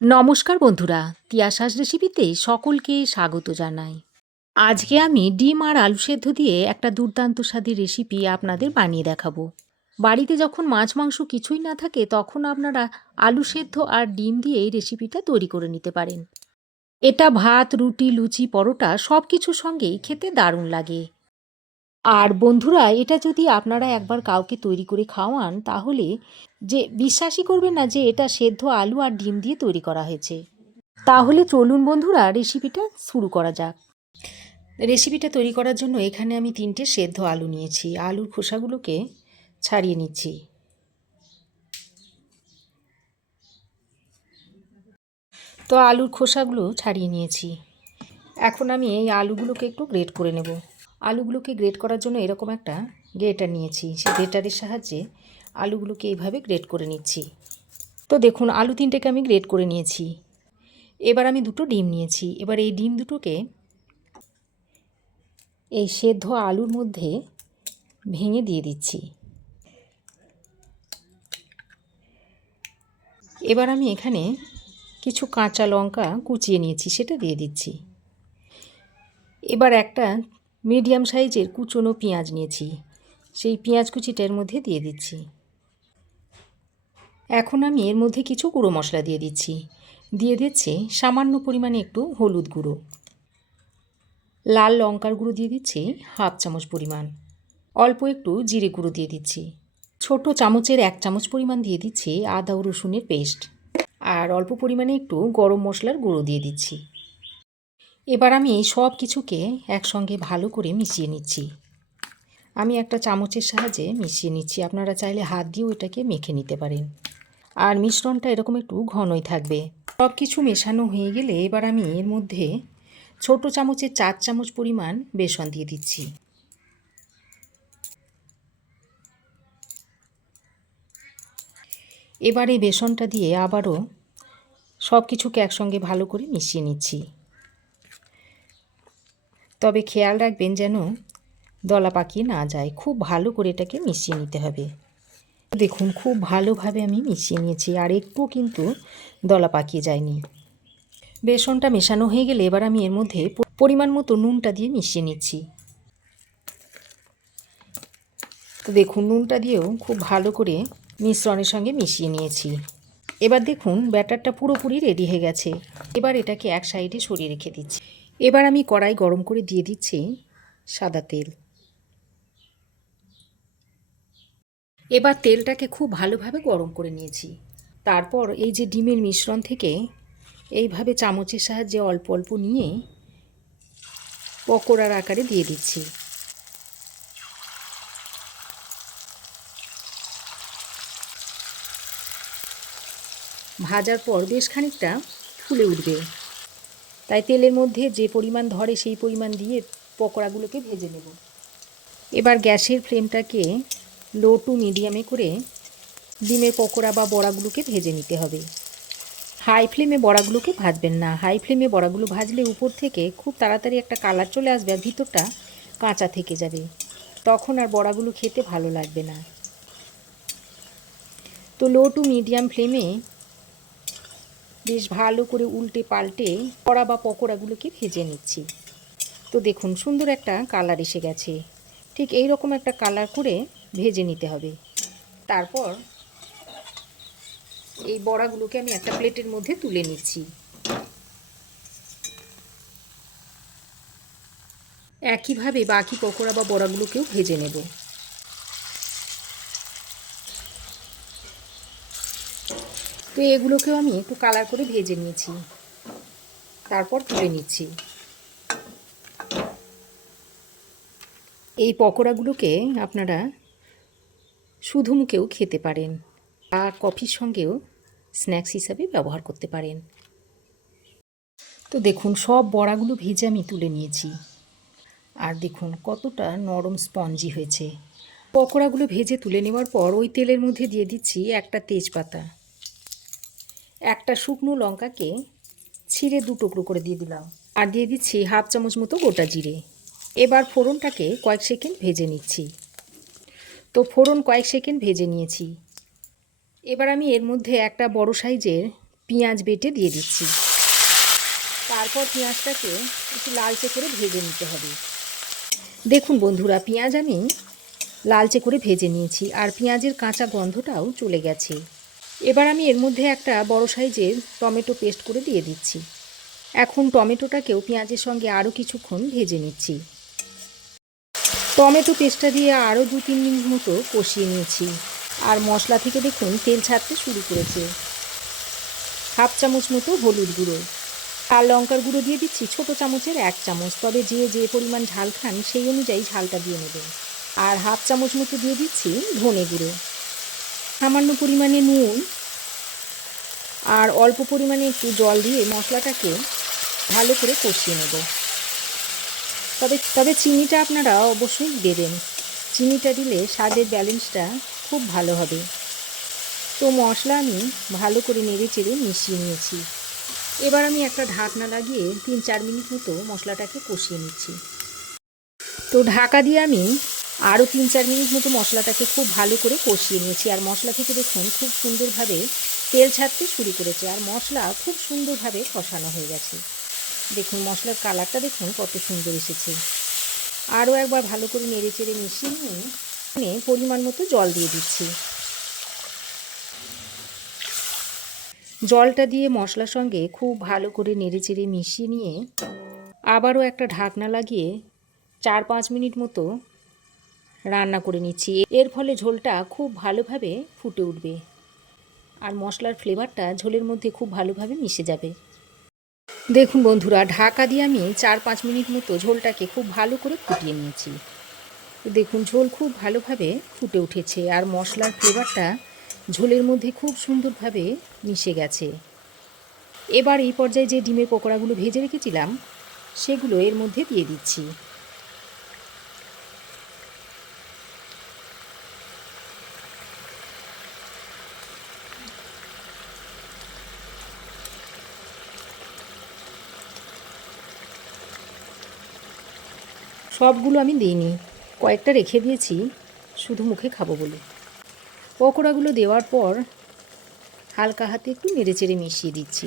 নমস্কার বন্ধুরা, তিয়াসাস রেসিপিতে সকলকে স্বাগত জানাই। আজকে আমি ডিম আর আলু সেদ্ধ দিয়ে একটা দুর্দান্ত স্বাদের রেসিপি আপনাদের বানিয়ে দেখাবো। বাড়িতে যখন মাছ মাংস কিছুই না থাকে তখন আপনারা আলু সেদ্ধ আর ডিম দিয়ে এই রেসিপিটা তৈরি করে নিতে পারেন। এটা ভাত, রুটি, লুচি, পরোটা সব কিছুর সঙ্গেই খেতে দারুণ লাগে। আর বন্ধুরা, এটা যদি আপনারা একবার কাউকে তৈরি করে খাওয়ান তাহলে যে বিশ্বাসই করবেন না যে এটা সেদ্ধ আলু আর ডিম দিয়ে তৈরি করা হয়েছে। তাহলে চলুন বন্ধুরা, রেসিপিটা শুরু করা যাক। রেসিপিটা তৈরি করার জন্য এখানে আমি 3টে সেদ্ধ আলু নিয়েছি। আলুর খোসাগুলোকে ছাড়িয়ে নিচ্ছি। তো আলুর খোসাগুলো ছাড়িয়ে নিয়েছি। এখন আমি এই আলুগুলোকে একটু গ্রেট করে নেব। আলুগুলোকে গ্রেট করার জন্য এরকম একটা গ্রেটার নিয়েছি। সেই গ্রেটারের সাহায্যে আলুগুলোকে এইভাবে গ্রেট করে নিচ্ছি। তো দেখুন, আলু 3টেকে আমি গ্রেট করে নিয়েছি। এবার আমি 2টো ডিম নিয়েছি। এবার এই ডিম দুটোকে এই সেদ্ধ আলুর মধ্যে ভেঙে দিয়ে দিচ্ছি। এবার আমি এখানে কিছু কাঁচা লঙ্কা কুচিয়ে নিয়েছি, সেটা দিয়ে দিচ্ছি। এবার একটা মিডিয়াম সাইজের কুচনো পেঁয়াজ নিয়েছি, সেই পেঁয়াজ কুচিটা এর মধ্যে দিয়ে দিচ্ছি। এখন আমি এর মধ্যে কিছু গুঁড়ো মশলা দিয়ে দিচ্ছি। দিয়ে দিচ্ছি সামান্য পরিমাণে একটু হলুদ গুঁড়ো, লাল লঙ্কার গুঁড়ো দিয়ে দিচ্ছি 1/2 চামচ পরিমাণ, অল্প একটু জিরে গুঁড়ো দিয়ে দিচ্ছি, ছোট চামচের 1 চামচ পরিমাণ দিয়ে দিচ্ছি আদা ও রসুনের পেস্ট, আর অল্প পরিমাণে একটু গরম মশলার গুঁড়ো দিয়ে দিচ্ছি। এবার আমি এই সব কিছুকে একসঙ্গে ভালো করে মিশিয়ে নিচ্ছি। আমি একটা চামচের সাহায্যে মিশিয়ে নিচ্ছি, আপনারা চাইলে হাত দিয়েও এটাকে মেখে নিতে পারেন। আর মিশ্রণটা এরকম একটু ঘনই থাকবে। সব কিছু মেশানো হয়ে গেলে এবার আমি এর মধ্যে ছোট চামচের 4 চামচ পরিমাণ বেসন দিয়ে দিচ্ছি। এবার এই বেসনটা দিয়ে আবারও সব কিছুকে একসঙ্গে ভালো করে মিশিয়ে নিচ্ছি। তবে খেয়াল রাখবেন যেন দলা পাকিয়ে না যায়। খুব ভালো করে এটাকে মিশিয়ে নিতে হবে। দেখুন, খুব ভালোভাবে আমি মিশিয়ে নিয়েছি, আর একটু কিন্তু দলা পাকিয়ে যায়নি। বেসনটা মেশানো হয়ে গেলে এবার আমি এর মধ্যে পরিমাণ মতো নুনটা দিয়ে মিশিয়ে নিচ্ছি। তো দেখুন, নুনটা দিয়েও খুব ভালো করে মিশ্রণের সঙ্গে মিশিয়ে নিয়েছি। এবার দেখুন ব্যাটারটা পুরোপুরি রেডি হয়ে গেছে। এবার এটাকে এক সাইডে সরিয়ে রেখে দিচ্ছি। এবার আমি কড়াই গরম করে দিয়ে দিচ্ছি সাদা তেল। এবার তেলটাকে খুব ভালোভাবে গরম করে নিয়েছি। তারপর এই যে ডিমের মিশ্রণ থেকে এইভাবে চামচের সাহায্যে অল্প অল্প নিয়ে পকোড়ার আকারে দিয়ে দিচ্ছি। ভাজার পর বেশ খানিকটা ফুলে উঠবে, তাই তেলের মধ্যে যে পরিমাণ ধরে সেই পরিমাণ দিয়ে পকোড়াগুলোকে ভেজে নেব। এবার গ্যাসের ফ্লেমটাকে লো টু মিডিয়ামে করে ডিমের পকোড়া বা বড়াগুলোকে ভেজে নিতে হবে। হাই ফ্লেমে বড়াগুলোকে ভাজবেন না। হাই ফ্লেমে বড়াগুলো ভাজলে উপর থেকে খুব তাড়াতাড়ি একটা কালার চলে আসবে আর ভিতরটা কাঁচা থেকে যাবে, তখন আর বড়াগুলো খেতে ভালো লাগবে না। তো লো টু মিডিয়াম ফ্লেমে বেশ ভালো করে উল্টে পাল্টে বড়া বা পকোড়াগুলোকে ভেজে নিচ্ছি। তো দেখুন, সুন্দর একটা কালার এসে গেছে। ঠিক এই রকম একটা কালার করে ভেজে নিতে হবে। তারপর এই বড়াগুলোকে আমি একটা প্লেটের মধ্যে তুলে নিচ্ছি। একইভাবে বাকি পকোড়া বা বড়াগুলোকেও ভেজে নেব। তো এগুলোকেও আমি একটু কালার করে ভেজে নিয়েছি, তারপর তুলে নিচ্ছি। এই পকোড়াগুলোকে আপনারা শুধু মুখেও খেতে পারেন, আর কফির সঙ্গেও স্ন্যাক্স হিসাবে ব্যবহার করতে পারেন। তো দেখুন, সব বড়াগুলো ভেজে আমি তুলে নিয়েছি, আর দেখুন কতটা নরম স্পঞ্জি হয়েছে। পকোড়াগুলো ভেজে তুলে নেওয়ার পর ওই তেলের মধ্যে দিয়ে দিচ্ছি একটা তেজপাতা, একটা শুকনো লঙ্কাকে ছিঁড়ে 2 টুকরো করে দিয়ে দিলাম, আর দিয়ে দিচ্ছি 1/2 চামচ মতো গোটা জিরে। এবার ফোড়নটাকে কয়েক সেকেন্ড ভেজে নিচ্ছি। তো ফোড়ন কয়েক সেকেন্ড ভেজে নিয়েছি। এবার আমি এর মধ্যে একটা বড় সাইজের পেঁয়াজ বেটে দিয়ে দিচ্ছি। তারপর পেঁয়াজটাকে একটু লালচে করে ভেজে নিতে হবে। দেখুন বন্ধুরা, পেঁয়াজ আমি লালচে করে ভেজে নিয়েছি আর পেঁয়াজের কাঁচা গন্ধটাও চলে গেছে। এবার আমি এর মধ্যে একটা বড় সাইজের টমেটো পেস্ট করে দিয়ে দিচ্ছি। এখন টমেটোটাকেও পেঁয়াজের সঙ্গে আরও কিছুক্ষণ ভেজে নিচ্ছি। টমেটো পেস্টটা দিয়ে আরও 2-3 মিনিট মতো কষিয়ে নিয়েছি আর মশলা থেকে দেখুন তেল ছাড়তে শুরু করেছে। হাফ চামচ মতো হলুদ গুঁড়ো আর লঙ্কার গুঁড়ো দিয়ে দিচ্ছি ছোটো চামচের 1 চামচ, তবে যে পরিমাণ ঝাল খান সেই অনুযায়ী ঝালটা দিয়ে নেবেন। আর হাফ চামচ মতো দিয়ে দিচ্ছি ধনে গুঁড়ো, সামান্য পরিমাণে নুন আর অল্প পরিমাণে একটু জল দিয়ে মশলাটাকে ভালো করে কষিয়ে নেব। তবে চিনিটা আপনারা অবশ্যই দেবেন, চিনিটা দিলে স্বাদের ব্যালেন্সটা খুব ভালো হবে। তো মশলা আমি ভালো করে নেড়ে চেড়ে মিশিয়ে নিয়েছি। এবার আমি একটা ঢাকনা লাগিয়ে 3-4 মিনিট মতো মশলাটাকে কষিয়ে নিচ্ছি। তো ঢাকা দিয়ে আমি আরও 3-4 মিনিট মতো মশলাটাকে খুব ভালো করে কষিয়ে নিয়েছি আর মশলা থেকে দেখুন খুব সুন্দরভাবে তেল ছাড়তে শুরু করেছে আর মশলা খুব সুন্দরভাবে কষানো হয়ে গেছে। দেখুন মশলার কালারটা দেখুন কত সুন্দর এসেছে। আরও একবার ভালো করে নেড়ে চেড়ে মিশিয়ে নিয়ে পরিমাণ মতো জল দিয়ে দিচ্ছি। জলটা দিয়ে মশলার সঙ্গে খুব ভালো করে নেড়ে চেড়ে মিশিয়ে নিয়ে আবারও একটা ঢাকনা লাগিয়ে 4-5 মিনিট মতো রান্না করে নিচ্ছি। এর ফলে ঝোলটা খুব ভালোভাবে ফুটে উঠবে আর মশলার ফ্লেভারটা ঝোলের মধ্যে খুব ভালোভাবে মিশে যাবে। দেখুন বন্ধুরা, ঢাকা দিয়ে আমি 4-5 মিনিট মতো ঝোলটাকে খুব ভালো করে ফুটিয়ে নিয়েছি। তো দেখুন ঝোল খুব ভালোভাবে ফুটে উঠেছে আর মশলার ফ্লেভারটা ঝোলের মধ্যে খুব সুন্দরভাবে মিশে গেছে। এবার এই পর্যায়ে যে ডিমের পকোড়াগুলো ভেজে রেখেছিলাম সেগুলো এর মধ্যে দিয়ে দিচ্ছি। সবগুলো আমি দিইনি, কয়েকটা রেখে দিয়েছি শুধু মুখে খাবো বলে। পকোড়াগুলো দেওয়ার পর হালকা হাতে একটু নেড়েচেড়ে মিশিয়ে দিচ্ছি।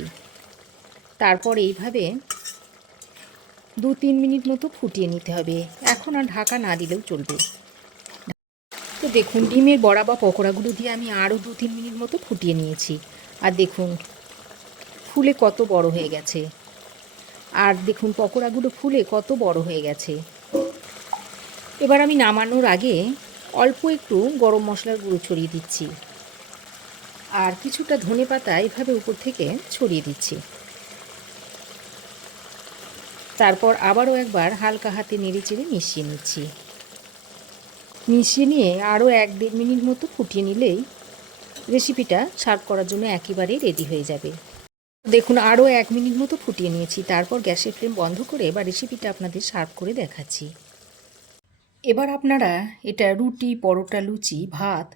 তারপর এইভাবে 2-3 মিনিট মতো ফুটিয়ে নিতে হবে। এখন আর ঢাকা না দিলেও চলবে। তো দেখুন ডিমের বড়া বা পকোড়াগুলো দিয়ে আমি আরও 2-3 মিনিট মতো ফুটিয়ে নিয়েছি আর দেখুন ফুলে কত বড় হয়ে গেছে। আর দেখুন পকোড়াগুলো ফুলে কত বড় হয়ে গেছে। এবার আমি নামানোর আগে অল্প একটু গরম মশলার গুঁড়ো ছড়িয়ে দিচ্ছি আর কিছুটা ধনেপাতা এভাবে উপর থেকে ছড়িয়ে দিচ্ছি। তারপর আবারও একবার হালকা হাতে নেড়েচেড়ে মিশিয়ে নিচ্ছি। মিশিয়ে নিয়ে আরও 1-1.5 মিনিট মতো ফুটিয়ে নিলেই রেসিপিটা সার্ভ করার জন্য একেবারে রেডি হয়ে যাবে। দেখুন আরও 1 মিনিট মতো ফুটিয়ে নিয়েছি। তারপর গ্যাসের ফ্লেম বন্ধ করে এবার রেসিপিটা আপনাদের সার্ভ করে দেখাচ্ছি। এবার আপনারা এটা রুটি, পরোটা, লুচি, ভাত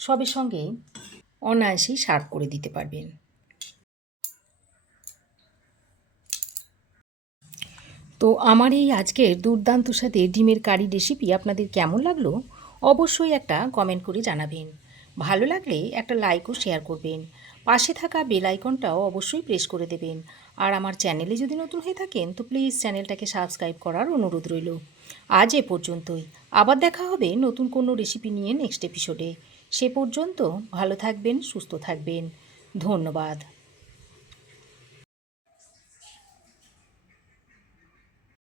সবের সঙ্গে অনায়াসেই সার্ভ করে দিতে পারবেন। তো আমার এই আজকের দুর্দান্ত স্বাদের ডিমের কারি রেসিপি আপনাদের কেমন লাগলো অবশ্যই একটা কমেন্ট করে জানাবেন। ভালো লাগলে একটা লাইক ও শেয়ার করবেন। পাশে থাকা বেল আইকনটাও অবশ্যই প্রেস করে দেবেন। আর আমার চ্যানেলে যদি নতুন হয়ে থাকেন তো প্লিজ চ্যানেলটাকে সাবস্ক্রাইব করার অনুরোধ রইল। আজ এ পর্যন্তই। আবার দেখা হবে নতুন কোনো রেসিপি নিয়ে নেক্সট এপিসোডে। সে পর্যন্ত ভালো থাকবেন, সুস্থ থাকবেন। ধন্যবাদ।